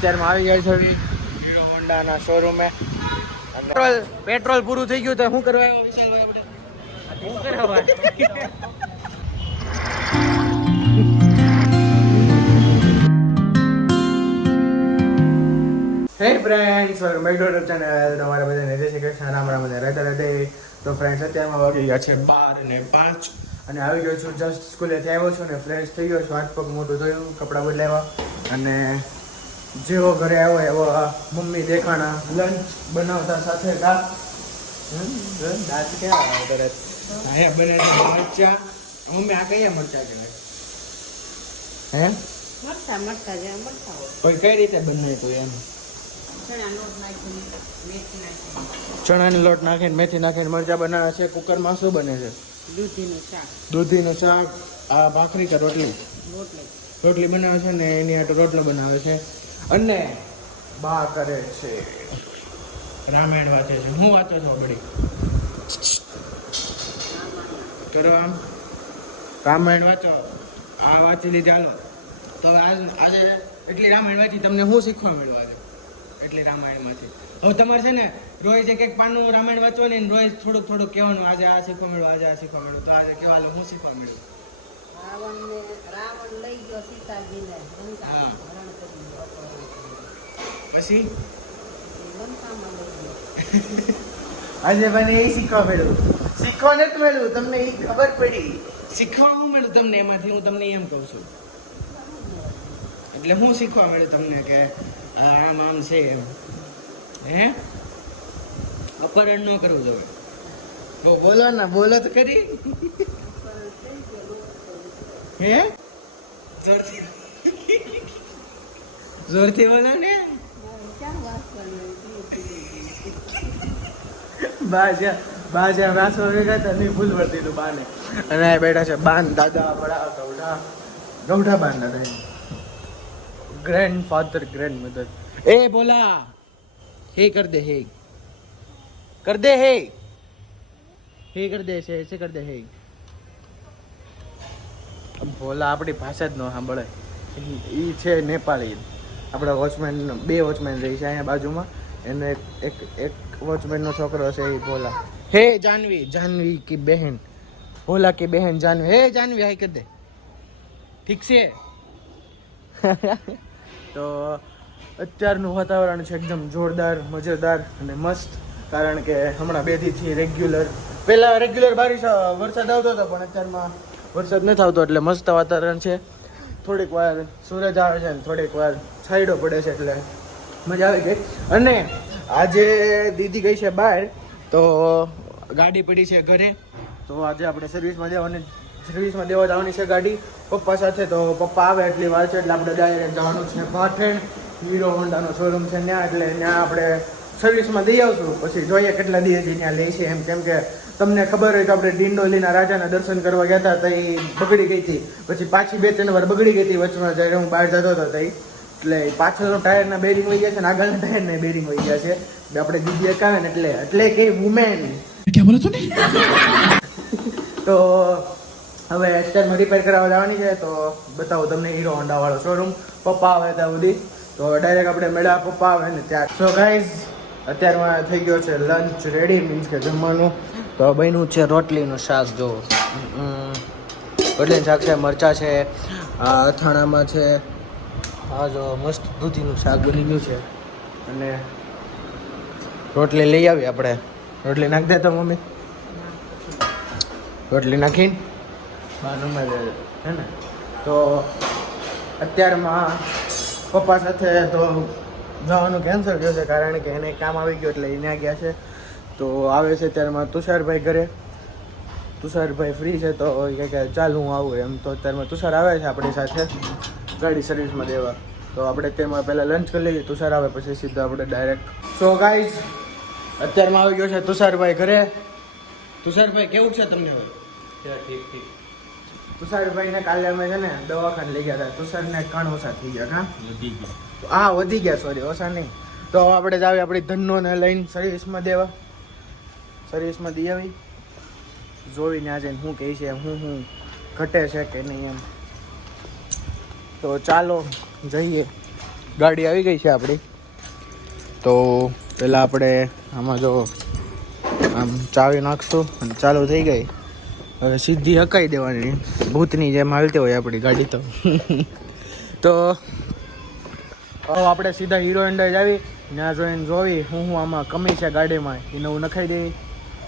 અત્યારમાં આવી ગયા છે હીરો હોન્ડાના શોરૂમે. પેટ્રોલ પૂરું થઈ ગયું તો શું કરવા આવ્યો વિશાલભાઈ? આપણે શું કરવા? હે friends, welcome back to YouTube channel. તમારા બધાને જય શ્રી કૃષ્ણ, રામ રામ અને રાધે રાધે. તો ફ્રેન્ડ્સ, અત્યારમાં વાગી ગયા છે 12:05 અને આવી ગયો છું જસ્ટ સ્કૂલેથી આવ્યો છું ને ફ્રેશ થઈ ગયો છું. હાથ પગ મોટું ધોયું, કપડાં બદલાવ્યા અને જેવો ઘરે આવ્યો એવો મમ્મી દેખાણા લંચ બનાવતા સાથે દાંત ક્યાં આવે તરત અહીંયા બને છે મરચા. મમ્મી આ કયા મરચા કહેવાય? હે મરચા જે મરચા હોય કોઈ કઈ રીતે બનાવી તો એમ? ચણાનો લોટ નાખીને મેથી નાખીને મરચા બનાવે છે. કુકરમાં શું બને છે? દૂધીનું શાક. આ ભાખરી કે રોટલી? રોટલી બનાવે છે ને એની આટો રોટલો બનાવે છે અને બા કરે છે રામાયણ વાંચે છે. હું વાંચો છો બડી? કરો આમ, રામાયણ વાંચો. આ વાંચી લીધી, હાલો. તો હવે આજે એટલી રામાયણ વાંચી, તમને શું શીખવા મળ્યું આજે એટલી રામાયણમાંથી? હવે તમારે છે ને રોજ એક એક પાનું રામાયણ વાંચવાની ને રોજ થોડુંક થોડુંક કહેવાનું, આજે આ શીખવા મળ્યું, આજે આ શીખવા મળ્યું. તો આજે કહેવા હું શીખવા મળ્યું? રાવણ લઈ ગયો સીતાજીને હા, પછી આજે મને એ શીખવા મળ્યું. શીખવા નથી મળ્યું તમને, એ ખબર પડી. શીખવા શું મળ્યું તમને એમાંથી? હું તમને એમ કહું છું. એટલે હું શીખવા મળ્યું તમને કે આમ આમ છે એમ? હે, અપહરણ ન કરવું જોઈએ. બોલો ને, બોલો તો કરી. હે, જોરથી બોલો ને. બાજા વાસો ભેગા હતા નહીં ભૂલ પડતી તું બાને. અને આ બેઠા છે બાન દાદા, બડા ગૌઢા બાન દાદા, ગ્રેન્ડ ફાધર, ગ્રેન્ડ મધર. એ બોલા, હે કર દે, હે કર દે, હે કર દે, છે કર દે, હે. ભોલા આપણી ભાષા જ ન સાંભળે. એ છે નેપાળી. આપણા વોચમેન, 2 વોચમેન રહી છે અહીંયા બાજુમાં. એને એક વોચમેનનો છોકરો છે એ ભોલા. હે જાનવી, જાનવી કી બહેન, ભોલા કી બહેન જાનવી. હે જાનવી, હાઈ કર દે, ઠીક છે? તો અત્યારનું વાતાવરણ છે એકદમ જોરદાર, મજેદાર અને મસ્ત. કારણ કે હમણાં 2 દીથી રેગ્યુલર, પહેલાં રેગ્યુલર વરસાદ આવતો હતો પણ અત્યારમાં વરસાદ નથી આવતો. એટલે મસ્ત વાતાવરણ છે. થોડીક વાર સૂરજ આવે છે ને થોડીક વાર છાંયડો પડે છે એટલે મજા આવી ગઈ. અને આજે દીદી ગઈ છે બહાર, તો ગાડી પડી છે ઘરે. તો આજે આપણે સર્વિસમાં દેવા જવાની છે ગાડી પપ્પા સાથે. તો પપ્પા આવે એટલી વાર છે એટલે આપણે ડાયરેક્ટ જવાનું છે ભાઠેણ. હીરો હોન્ડાનો શોરૂમ છે ત્યાં, એટલે ત્યાં આપણે સર્વિસમાં દઈ આવશું. પછી જોઈએ કેટલા દિવસથી ત્યાં લે છે એમ. કેમ કે તમને ખબર હોય તો આપણે ડિંડોલીના રાજાના દર્શન કરવા ગયા હતા તો એ બગડી ગઈ હતી. પછી પાછી 2-3 વાર બગડી ગઈ હતી વચમાં જ્યારે હું બહાર જતો હતો. એટલે પાછળનો ટાયરના બેરિંગ વહી ગયા છે ને આગળના ટાયરના બેરિંગ વહી ગયા છે. આપણે દીદી એકાવે ને એટલે કે વુમેન ક્યાં બોલો છો ને. તો હવે અત્યારમાં રિપેર કરાવવા જવાની છે. તો બતાવો તમને હીરો હોન્ડા વાળો શોરૂમ. પપ્પા આવે ત્યાં સુધી તો ડાયરેક્ટ આપણે મેળા પપ્પા આવે ને ત્યાં. સો ગાઈઝ, અત્યારમાં થઈ ગયો છે લંચ રેડી, મીન્સ કે જમવાનું. તો બન્યું છે રોટલીનું શાક. જો રોટલીનું શાક છે, મરચાં છે, અથાણામાં છે. હા જો મસ્ત દૂધીનું શાક બની ગયું છે. અને રોટલી લઈ આવી આપણે. રોટલી નાખી દે તો મમ્મી. રોટલી નાખીને બહાર રમાઈ જાય હે ને. તો અત્યારમાં પપ્પા સાથે તો જવાનું કેન્સલ થયું છે કારણ કે એને કામ આવી ગયું એટલે એને ગયા છે. તો આવે છે ત્યારમાં તુષારભાઈ ઘરે. તુષારભાઈ ફ્રી છે તો કે ચાલ હું આવું એમ. તો અત્યારમાં તુષાર આવે છે આપણી સાથે ગાડી સર્વિસમાં દેવા. તો આપણે તેમાં પહેલાં લંચ કરી લઈએ. તુષાર આવે પછી સીધા આપણે ડાયરેક્ટ. સો ગાઈઝ, અત્યારમાં આવી ગયો છે તુષારભાઈ ઘરે. તુષારભાઈ કેવું છે તમને હવે? ઠીક. તુષારભાઈને કાલે અમે છે ને દવાખાને લઈ ગયા હતા. તુષારને કણ ઓછા થઈ ગયા. હા વધી ગયા, સોરી, ઓછા નહીં. તો આપણે જ આવી આપણી ધનોને લઈને સર્વિસમાં દઈ આવી. જોઈને આજે શું કહે છે, હું ઘટે છે કે નહીં એમ. તો ચાલો જઈએ ગાડી આવી ગઈ છે આપણી. તો પહેલાં આપણે આમાં જો આમ ચાવી નાખશું અને ચાલુ થઈ ગઈ. હવે સીધી હકાઈ દેવાની, ભૂતની જેમ હાલતી હોય આપણી ગાડી તો. તો હવે આપણે સીધા હીરો હોન્ડા જ આવી, ત્યાં જોઈને જોવી હું આમાં કમી છે ગાડીમાં એ નવું નખાઈ દઈ.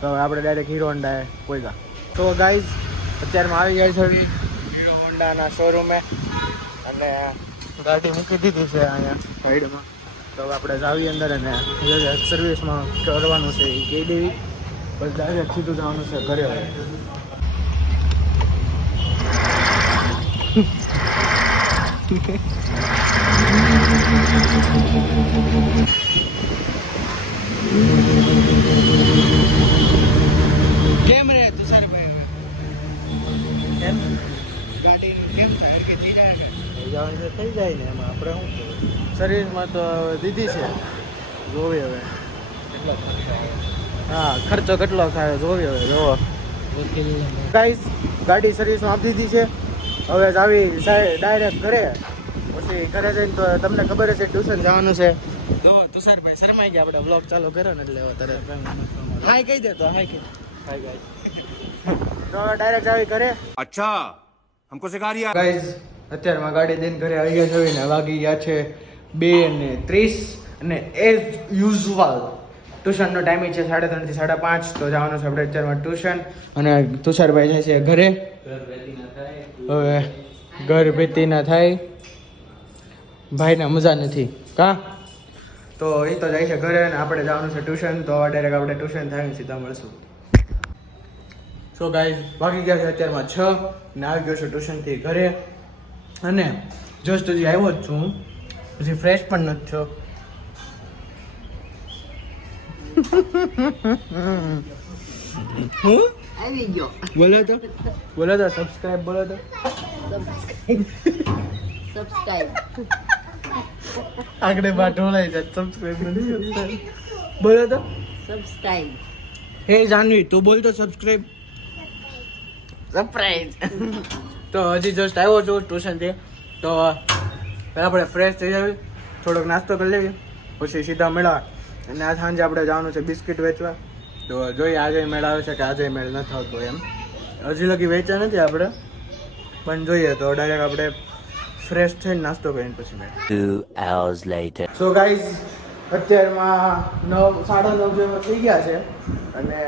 તો હવે આપણે ડાયરેક્ટ હીરો હોન્ડા પોઈગા. તો ગાઈઝ અત્યારમાં આવી જાય છે હીરો હોન્ડાના શોરૂમે અને ગાડી મૂકી દીધી છે અહીંયા સાઈડમાં. તો હવે આપણે જાવી અંદર અને સર્વિસમાં કરવાનું છે એ કહી દેવી, પછી ડાયરેક્ટ સીધું જવાનું છે ઘરે. કેમ રે તુષારભાઈ? કેમ ગાડી કેમ થાય કે થઈ જાય ને એમાં આપણે શું સર્વિસમાં તો દીધી છે, જોવી હવે કેટલો ખર્ચો. હા ખર્ચો કેટલો થાય જોવી હવે. જોવો ગાઈસ ગાડી સર્વિસમાં આપી દીધી છે. હવે આવી ડાયરેક્ટ ઘરે, પછી ઘરે જઈને તો તમને ખબર છે ટ્યુશન જવાનું છે. જો તુષારભાઈ શરમાઈ ગયા, આપણે વ્લોગ ચાલુ કર્યો ને એટલે તરત હાય કહી દે. તો હાય કહી હાય ગાઈસ. તો હવે ડાયરેક્ટ આવી ઘરે. अच्छा हमको सिखा रही है ગાઈઝ અત્યારમાં ગાડી દઈને ઘરે આવી ગયા છે ને વાગી ગયા છે 2:30 અને એઝ યુઝ્યુઅલ ટ્યુશનનો ટાઈમ છે 3:30 થી 5:30. તો જવાનું છે આપણે અત્યારમાં ટ્યુશન અને તુષારભાઈ જાય છે ઘરે. હવે ઘર ભેતી ના થાય, ભાઈને મજા નથી કા. તો એ તો જાય છે ઘરે અને આપણે જવાનું છે ટ્યુશન. તો ડાયરેક્ટ આપણે ટ્યુશન થાય સીધા મળશું. સો ગાઈઝ વાગી ગયા છે અત્યારમાં 6 ને આવી ગયો છું ટ્યુશનથી ઘરે અને જસ્ટ હજી આવ્યો જ છું, પછી ફ્રેશ પણ નથી થયો. હું આવી ગયો. બોલો તો સબસ્ક્રાઇબ બોલો તો. સબસ્ક્રાઇબ. આગળ બા ઢોળાઈ જાય સબસ્ક્રાઇબ નથી. બોલો તો સબસ્ક્રાઇબ. હે જાનવી તું બોલ તો સબસ્ક્રાઇબ. સરપ્રાઈઝ. તો હજી જસ્ટ આવ્યો છું ટ્યુશનથી. તો પહેલાં આપણે ફ્રેશ થઈ જઈએ, થોડોક નાસ્તો કરી લઈએ, પછી સીધા મેળા. અને આ સાંજે આપણે જવાનું છે બિસ્કિટ વેચવા. તો જોઈએ આજે મેળ આવે છે કે આજે મેળ નથી આવતો એમ. હજી લગી વેચ્યા નથી આપણે, પણ જોઈએ. તો ડાયરેક્ટ આપણે ફ્રેશ થઈને નાસ્તો કરીને પછી મેળ. 2 hours later. સો ગાઈઝ અત્યારમાં 9:30 જેવા થઈ ગયા છે અને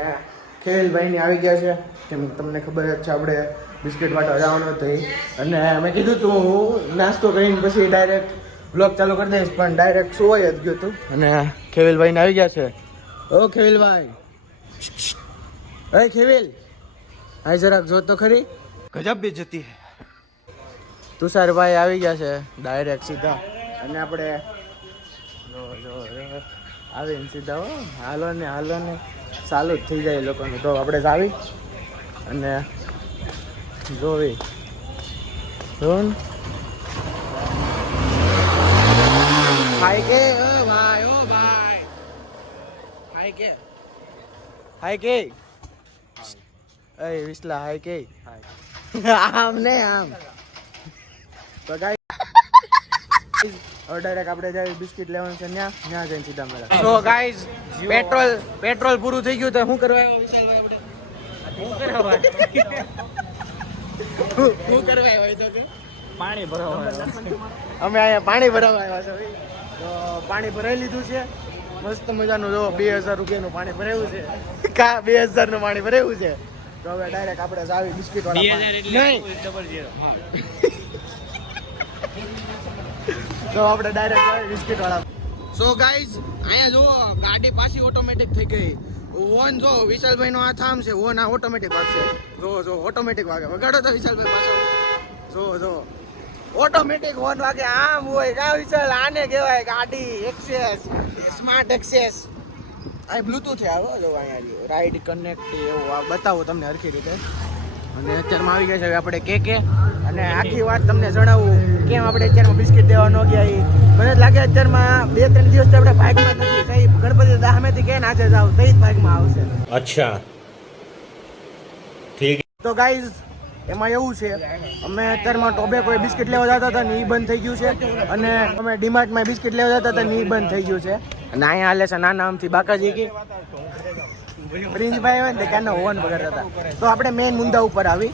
ખેલભાઈની આવી ગયા છે. કેમ તમને ખબર જ છે આપણે બિસ્કિટ વાટવા જવાનું હતું અને મેં કીધું તું હું નાસ્તો કરીને પછી ડાયરેક્ટ બ્લોગ ચાલુ કરી દઈશ, પણ ડાયરેક્ટ સુવાઈ જ ગયું હતું. અને ખેવિલભાઈને આવી ગયા છે. ઓ ખેવિલભાઈ, એ ખેવિલ હાય જરાક જો તો ખરી. गजब बेइज्जती है તુષારભાઈ આવી ગયા છે ડાયરેક્ટ સીધા. અને આપણે આવીને સીધા હાલો ને ચાલુ જ થઈ જાય લોકોને. તો આપણે જ આવી અને જોવી જોન હાય કે ઓ ભાઈ હાય કે એ વિસલા હાય કે આમ ને આમ. તો ગાઈસ ડાયરેક્ટ આપણે જાય બિસ્કિટ લેવાનું છે ત્યાં જઈને સીધા મળે. તો ગાઈસ પેટ્રોલ પૂરું થઈ ગયું તો શું કરવા આવ્યો વિશાલભાઈ? આપણે શું કરવા આવ્યો તો કે પાણી ભરાવા અમે અહીંયા પાણી ભરાવા આવ્યા છે. તો પાણી ભરાઈ લીધું છે મસ્ત મજાનું. જો 2000 રૂપિયાનું પાણી ભરાયું છે. કા 2000 નું પાણી ભરાયું છે. તો હવે ડાયરેક્ટ આપણે જાવી બિસ્કિટ વાળા નહીં તો આપણે ડાયરેક્ટ બિસ્કિટ વાળા. સો ગાઈઝ અહીંયા જો ગાડી પાછી ઓટોમેટિક થઈ ગઈ. ઓન જો વિશાલભાઈ નો હાથ આમ છે, ઓન આ ઓટોમેટિક વાગશે. જો ઓટોમેટિક વાગે. વગાડો તો વિશાલભાઈ પાછો. જો ઓટોમેટિક ઓન વાગે આમ હોય કા વિશાલ? આને કહેવાય ગાડી એક્સેસ, સ્માર્ટ એક્સેસ. આ બ્લૂટૂથ છે આવો જો અહીંયા રાઈડ કનેક્ટ એવું આ બતાવો તમને હરખી રીતે. અને અત્યારમાં આવી ગયા છે આપણે કે અને આખી વાત તમને જણાવું કેમ આપણે અત્યારમાં બિસ્કિટ દેવા ન ગયા. એ મને લાગે અત્યારમાં 2-3 દિવસ આપણે બાઇકમાં નથી કઈ ગણપતિ દાહમેથી કે આજે જાવ તો જ બાઇકમાં આવશે. अच्छा ठीक તો ગાઈઝ એમાં એવું છે અમે અત્યારમાં ટોબેકો બિસ્કિટ લેવા જતા હતા ને એ બંધ થઈ ગયું છે અને અમે ડીમાર્ટમાં બિસ્કિટ લેવા જતા હતા ને એ બંધ થઈ ગયું છે અને અહીંયા હાલે છે નાના આમથી બાકાજી કે પ્રિન્સભાઈ હોય ને ક્યાંના હોવાન વગાડતા હતા. તો આપણે મેઇન મુદ્દા ઉપર આવી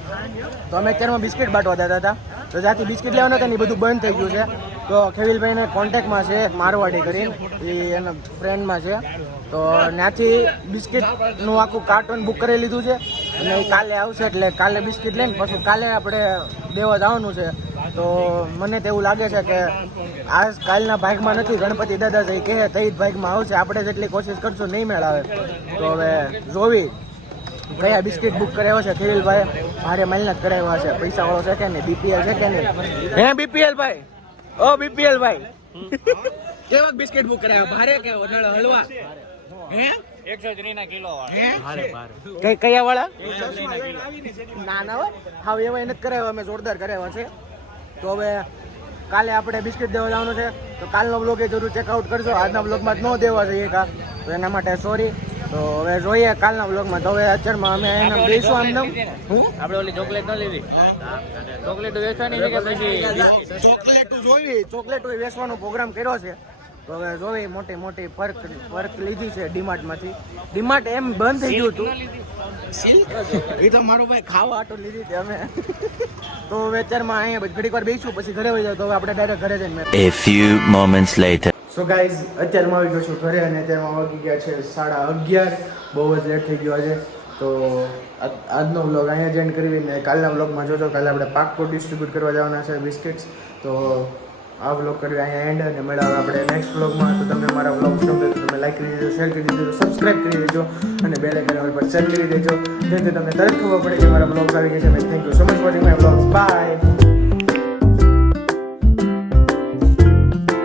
તો અમે અત્યારમાં બિસ્કિટ બાંટવા જતા હતા તો જ્યાંથી બિસ્કિટ લેવાના હતા ને એ બધું બંધ થઈ ગયું છે. તો ખેવીલભાઈને કોન્ટેક્ટમાં છે મારવાડી કરીને એ એના ફ્રેન્ડમાં છે તો ત્યાંથી બિસ્કિટનું આખું કાર્ટૂન બુક કરી લીધું છે અને એ કાલે આવશે એટલે કાલે બિસ્કિટ લઈને પછી કાલે આપણે દેવા જવાનું છે. તો મને તો એવું લાગે છે કે આ કાલના ભાગમાં નથી ગણપતિ દાદા છે એ કહે તે જ ભાગમાં આવશે. આપણે જેટલી કોશિશ કરશું નહીં મેળાવે તો હવે જોવી કયા બિસ્કિટ બુક કરાવ્યા છે ખેવીલભાઈ મારે મહેનત કરાવ્યા છે પૈસાવાળો છે કે નહીં બીપીએલ છે કે નહીં હે બીપીએલ ભાઈ ઓ બીપીએલ ભાઈ કેવા બિસ્કિટ બુક કરાવ્યા ભારે કે હલવા હે 103 કિલો કઈ કયા વાળા ના ના હા એવા એને જ કરાવ્યા અમે જોરદાર કરાવ્યા છે. તો હવે કાલે આપણે બિસ્કિટ દેવા જવાનું છે તો કાલનો બ્લોગ એ જરૂર ચેકઆઉટ કરજો. આજના બ્લોગમાં જ ન દેવા જઈએ કા તો એના માટે સોરી. તો હવે જોઈએ કાલના બ્લોગમાં. તો હવે અત્યારમાં અમે એને બેસું આમ હું આપણે ઓલી ચોકલેટ ન લીધી ચોકલેટ વેચવાની છે કે પછી ચોકલેટ જોઈ ચોકલેટ વેચવાનો પ્રોગ્રામ કર્યો છે. તો હવે જોઈ મોટી મોટી પર્ક લીધી છે ડીમાર્ટમાંથી. ડીમાર્ટ એમ બંધ થઈ ગયું હતું એ તો મારું ભાઈ ખાવા આટો લીધી હતી અમે. તો હવે અત્યારમાં અહીંયા ઘડીક વાર બેસું પછી ઘરે વહી જાવ. તો હવે આપણે ડાયરેક્ટ ઘરે જઈને A few moments later. So guys અત્યારમાં આવી ગયો છું ઘરે અને અત્યારમાં વાગી ગયા છે 11:30. બહુ જ લેટ થઈ ગયો આજે. તો આજનો વ્લોગ અહીંયા જ એન્ડ કરીને કાલના વ્લોગમાં જોજો. કાલે આપણે પાકપોટ ડિસ્ટ્રીબ્યુટ કરવા જવાના છે બિસ્કિટ્સ. તો આ વ્લોગ કરી અહીંયા એન્ડ અને મળ્યા આપણે નેક્સ્ટ વ્લોગમાં. તો તમને મારા વ્લોગ ગમે તો તમે લાઈક કરી દેજો, શેર કરી દેજો, સબસ્ક્રાઈબ કરી દેજો અને બેલ આઇકન પર સેટ કરી દેજો જેથી તમને તરત ખબર પડે કે મારા વ્લોગ આવી ગયા છે. Thank you so much for watching my vlogs. By.